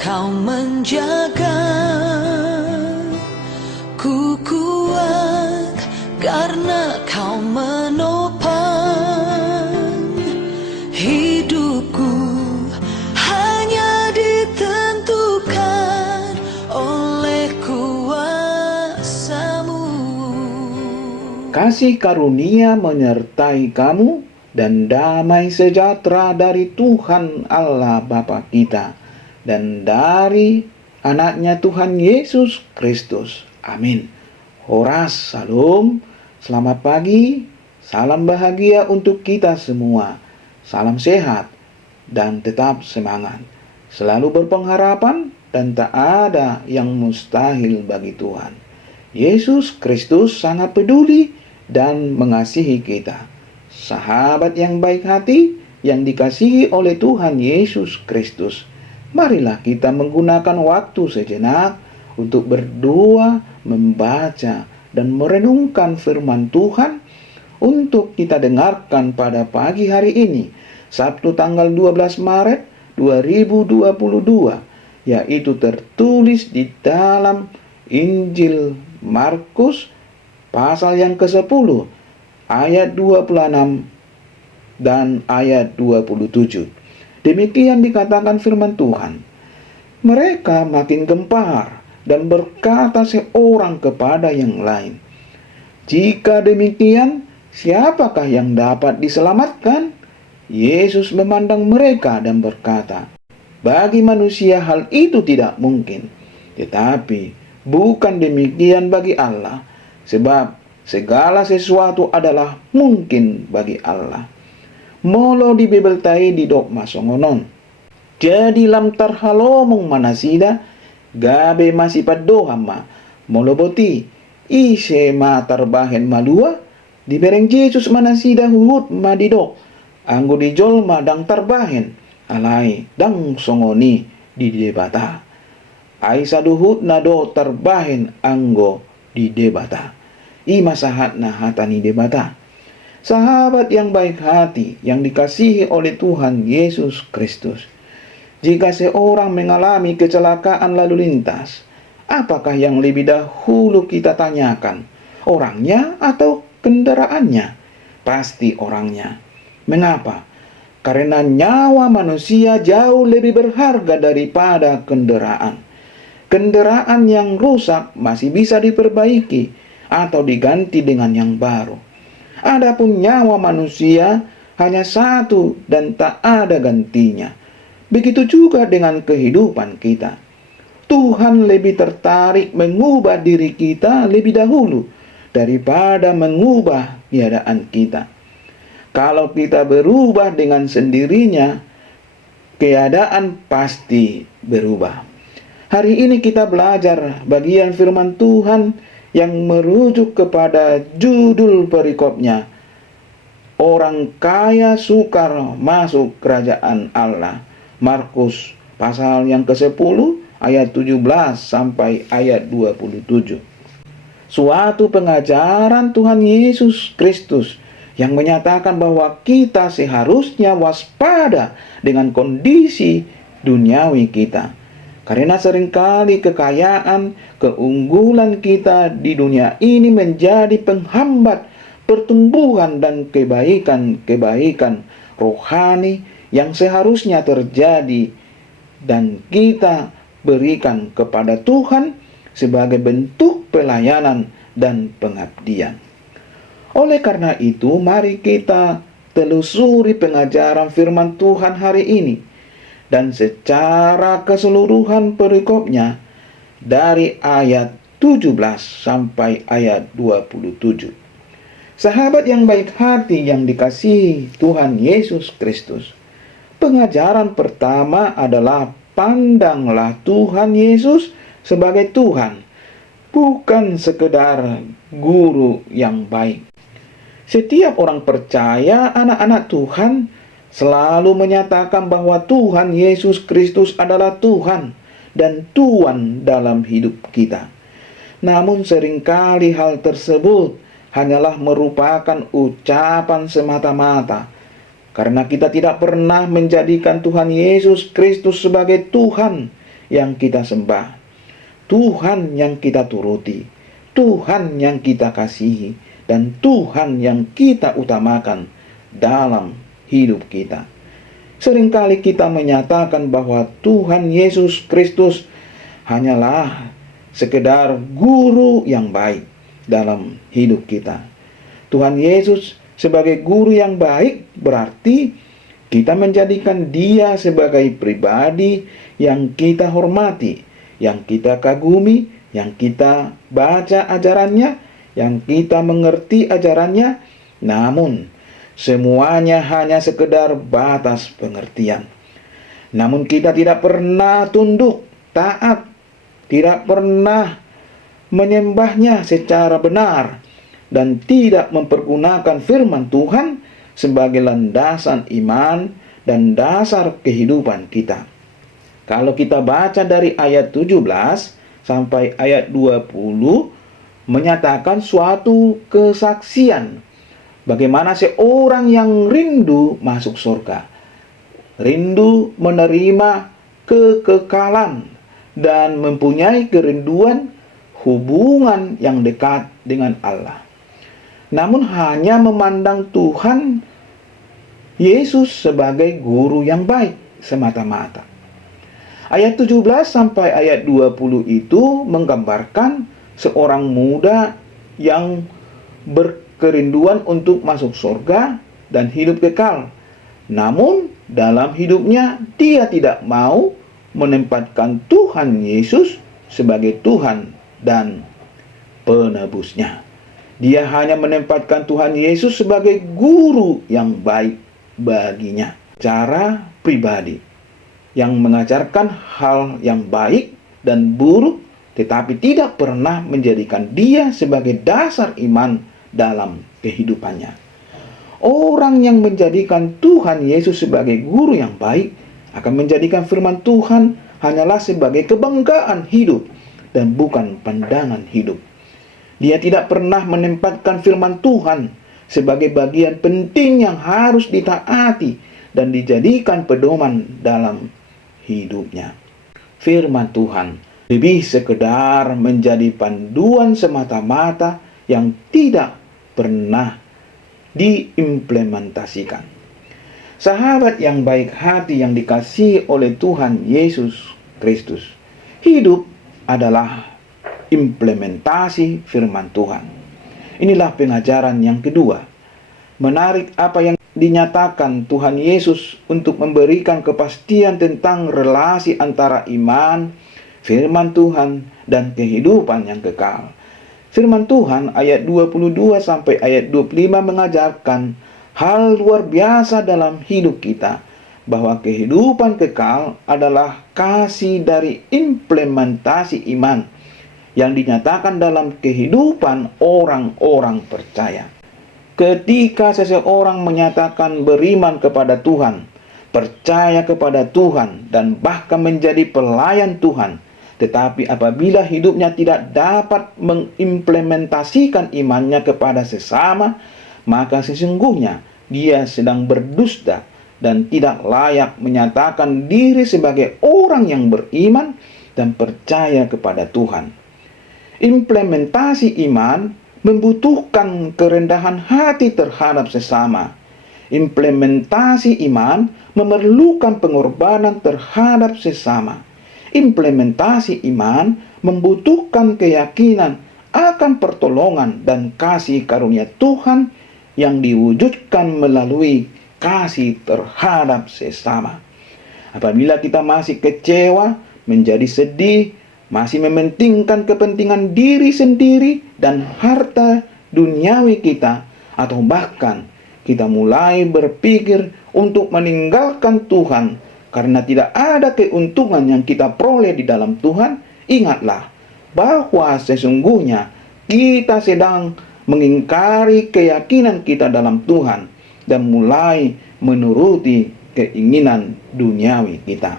Kau menjaga, ku kuat karena Kau menopang hidupku. Hanya ditentukan oleh kuasa-Mu. Kasih karunia menyertai kamu dan damai sejahtera dari Tuhan Allah Bapa kita dan dari anaknya Tuhan Yesus Kristus. Amin. Horas, salam, selamat pagi, salam bahagia untuk kita semua. Salam sehat dan tetap semangat. Selalu berpengharapan dan tak ada yang mustahil bagi Tuhan. Yesus Kristus sangat peduli dan mengasihi kita. Sahabat yang baik hati yang dikasihi oleh Tuhan Yesus Kristus, marilah kita menggunakan waktu sejenak untuk berdoa, membaca, dan merenungkan firman Tuhan untuk kita dengarkan pada pagi hari ini, Sabtu tanggal 12 Maret 2022, yaitu tertulis di dalam Injil Markus pasal yang ke-10, ayat 26 dan ayat 27. Demikian dikatakan firman Tuhan. Mereka makin gempar dan berkata seorang kepada yang lain, "Jika demikian, siapakah yang dapat diselamatkan?" Yesus memandang mereka dan berkata, "Bagi manusia hal itu tidak mungkin, tetapi bukan demikian bagi Allah, sebab segala sesuatu adalah mungkin bagi Allah." Molo di bebeltai di dok masongonon. Jadi lam tarhalomong manasida, gabe masih padohama. Molo boti, ise ma tarbahen malua, di bereng Yesus manasida huhut madidok. Anggo di jolma dang tarbahen, alai dang songoni di debata. Aisa duhut nado tarbahen anggo di debata. Ima sahat na hatani debata. Sahabat yang baik hati yang dikasihi oleh Tuhan Yesus Kristus, jika seorang mengalami kecelakaan lalu lintas, apakah yang lebih dahulu kita tanyakan? Orangnya atau kendaraannya? Pasti orangnya. Mengapa? Karena nyawa manusia jauh lebih berharga daripada kendaraan. Kendaraan yang rusak masih bisa diperbaiki atau diganti dengan yang baru. Adapun nyawa manusia hanya satu dan tak ada gantinya. Begitu juga dengan kehidupan kita. Tuhan lebih tertarik mengubah diri kita lebih dahulu daripada mengubah keadaan kita. Kalau kita berubah dengan sendirinya, keadaan pasti berubah. Hari ini kita belajar bagian firman Tuhan yang merujuk kepada judul perikopnya, orang kaya sukar masuk kerajaan Allah. Markus pasal yang ke-10 ayat 17 sampai ayat 27. Suatu pengajaran Tuhan Yesus Kristus yang menyatakan bahwa kita seharusnya waspada dengan kondisi duniawi kita. Karena seringkali kekayaan, keunggulan kita di dunia ini menjadi penghambat pertumbuhan dan kebaikan rohani yang seharusnya terjadi dan kita berikan kepada Tuhan sebagai bentuk pelayanan dan pengabdian. Oleh karena itu, mari kita telusuri pengajaran firman Tuhan hari ini dan secara keseluruhan perikopnya dari ayat 17 sampai ayat 27. Sahabat yang baik hati yang dikasihi Tuhan Yesus Kristus, pengajaran pertama adalah pandanglah Tuhan Yesus sebagai Tuhan, bukan sekedar guru yang baik. Setiap orang percaya, anak-anak Tuhan, selalu menyatakan bahwa Tuhan Yesus Kristus adalah Tuhan dan Tuan dalam hidup kita. Namun seringkali hal tersebut hanyalah merupakan ucapan semata-mata, karena kita tidak pernah menjadikan Tuhan Yesus Kristus sebagai Tuhan yang kita sembah, Tuhan yang kita turuti, Tuhan yang kita kasihi, dan Tuhan yang kita utamakan dalam hidup kita. Seringkali kita menyatakan bahwa Tuhan Yesus Kristus hanyalah sekedar guru yang baik dalam hidup kita. Tuhan Yesus sebagai guru yang baik berarti kita menjadikan Dia sebagai pribadi yang kita hormati, yang kita kagumi, yang kita baca ajarannya, yang kita mengerti ajarannya, namun semuanya hanya sekedar batas pengertian. Namun kita tidak pernah tunduk, taat, tidak pernah menyembahnya secara benar, dan tidak mempergunakan firman Tuhan sebagai landasan iman dan dasar kehidupan kita. Kalau kita baca dari ayat 17 sampai ayat 20, menyatakan suatu kesaksian bagaimana seorang yang rindu masuk surga, rindu menerima kekekalan, dan mempunyai kerinduan hubungan yang dekat dengan Allah. Namun hanya memandang Tuhan Yesus sebagai guru yang baik semata-mata. Ayat 17 sampai ayat 20 itu menggambarkan seorang muda yang berkerinduan untuk masuk surga dan hidup kekal. Namun dalam hidupnya dia tidak mau menempatkan Tuhan Yesus sebagai Tuhan dan penebusnya. Dia hanya menempatkan Tuhan Yesus sebagai guru yang baik baginya, cara pribadi yang mengajarkan hal yang baik dan buruk, tetapi tidak pernah menjadikan dia sebagai dasar iman dalam kehidupannya. Orang yang menjadikan Tuhan Yesus sebagai guru yang baik akan menjadikan firman Tuhan hanyalah sebagai kebanggaan hidup dan bukan pandangan hidup. Dia tidak pernah menempatkan firman Tuhan sebagai bagian penting yang harus ditaati dan dijadikan pedoman dalam hidupnya. Firman Tuhan lebih sekedar menjadi panduan semata-mata yang tidak pernah diimplementasikan. Sahabat yang baik hati yang dikasihi oleh Tuhan Yesus Kristus, hidup adalah implementasi firman Tuhan. Inilah pengajaran yang kedua. Menarik apa yang dinyatakan Tuhan Yesus untuk memberikan kepastian tentang relasi antara iman, firman Tuhan, dan kehidupan yang kekal. Firman Tuhan ayat 22 sampai ayat 25 mengajarkan hal luar biasa dalam hidup kita, bahwa kehidupan kekal adalah kasih dari implementasi iman yang dinyatakan dalam kehidupan orang-orang percaya. Ketika seseorang menyatakan beriman kepada Tuhan, percaya kepada Tuhan, dan bahkan menjadi pelayan Tuhan, tetapi apabila hidupnya tidak dapat mengimplementasikan imannya kepada sesama, maka sesungguhnya dia sedang berdusta dan tidak layak menyatakan diri sebagai orang yang beriman dan percaya kepada Tuhan. Implementasi iman membutuhkan kerendahan hati terhadap sesama. Implementasi iman memerlukan pengorbanan terhadap sesama. Implementasi iman membutuhkan keyakinan akan pertolongan dan kasih karunia Tuhan yang diwujudkan melalui kasih terhadap sesama. Apabila kita masih kecewa, menjadi sedih, masih mementingkan kepentingan diri sendiri dan harta duniawi kita, atau bahkan kita mulai berpikir untuk meninggalkan Tuhan karena tidak ada keuntungan yang kita peroleh di dalam Tuhan, ingatlah bahwa sesungguhnya kita sedang mengingkari keyakinan kita dalam Tuhan dan mulai menuruti keinginan duniawi kita.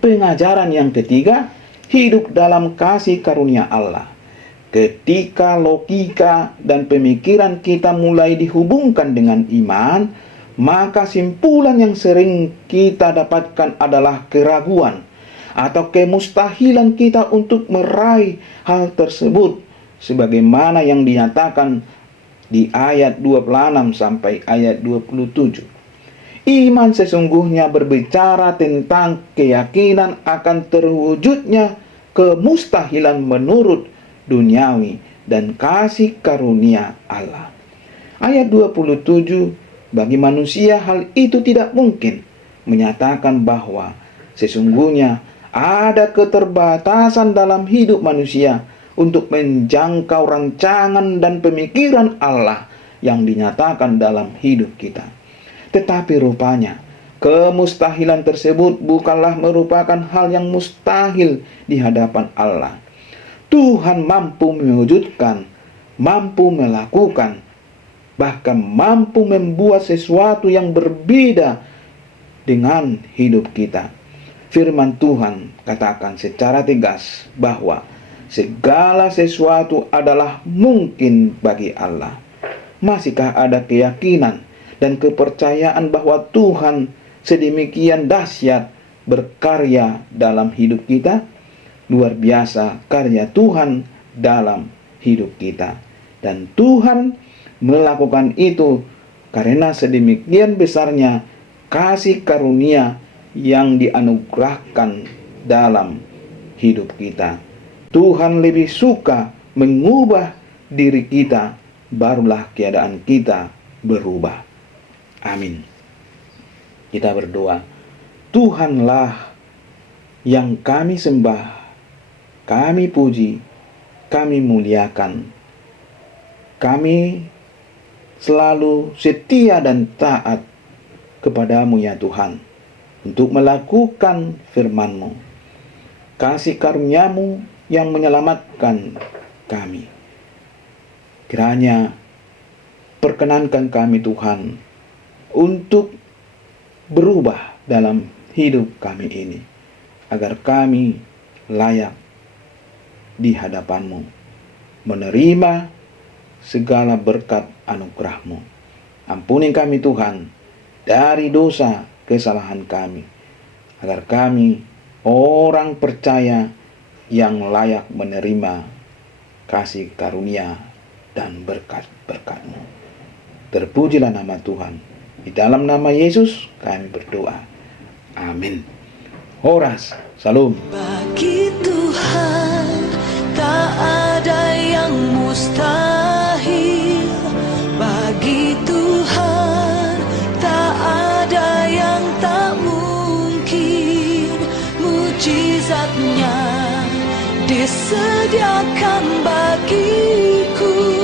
Pengajaran yang ketiga, hidup dalam kasih karunia Allah. Ketika logika dan pemikiran kita mulai dihubungkan dengan iman, maka simpulan yang sering kita dapatkan adalah keraguan atau kemustahilan kita untuk meraih hal tersebut sebagaimana yang dinyatakan di ayat 26 sampai ayat 27. Iman sesungguhnya berbicara tentang keyakinan akan terwujudnya kemustahilan menurut duniawi dan kasih karunia Allah. Ayat 27, bagi manusia hal itu tidak mungkin, menyatakan bahwa sesungguhnya ada keterbatasan dalam hidup manusia untuk menjangkau rancangan dan pemikiran Allah yang dinyatakan dalam hidup kita. Tetapi rupanya kemustahilan tersebut bukanlah merupakan hal yang mustahil di hadapan Allah. Tuhan mampu mewujudkan, mampu melakukan, bahkan mampu membuat sesuatu yang berbeda dengan hidup kita. Firman Tuhan katakan secara tegas bahwa segala sesuatu adalah mungkin bagi Allah. Masihkah ada keyakinan dan kepercayaan bahwa Tuhan sedemikian dahsyat berkarya dalam hidup kita? Luar biasa karya Tuhan dalam hidup kita. Dan Tuhan melakukan itu karena sedemikian besarnya kasih karunia yang dianugerahkan dalam hidup kita. Tuhan lebih suka mengubah diri kita, barulah keadaan kita berubah. Amin. Kita berdoa. Tuhanlah yang kami sembah, kami puji, kami muliakan. Kami selalu setia dan taat kepadamu ya Tuhan, untuk melakukan firman-Mu. Kasih karuniamu yang menyelamatkan kami. Kiranya perkenankan kami Tuhan untuk berubah dalam hidup kami ini, agar kami layak di hadapan-Mu, menerima segala berkat anugerah-Mu. Ampuni kami Tuhan dari dosa kesalahan kami, agar kami orang percaya yang layak menerima kasih karunia dan berkat-berkat-Mu. Terpujilah nama Tuhan. Di dalam nama Yesus kami berdoa. Amin. Horas, salam. Bagi Tuhan tak ada yang mustahil. Bagi Tuhan tak ada yang tak mungkin. Mujizatnya disediakan bagiku.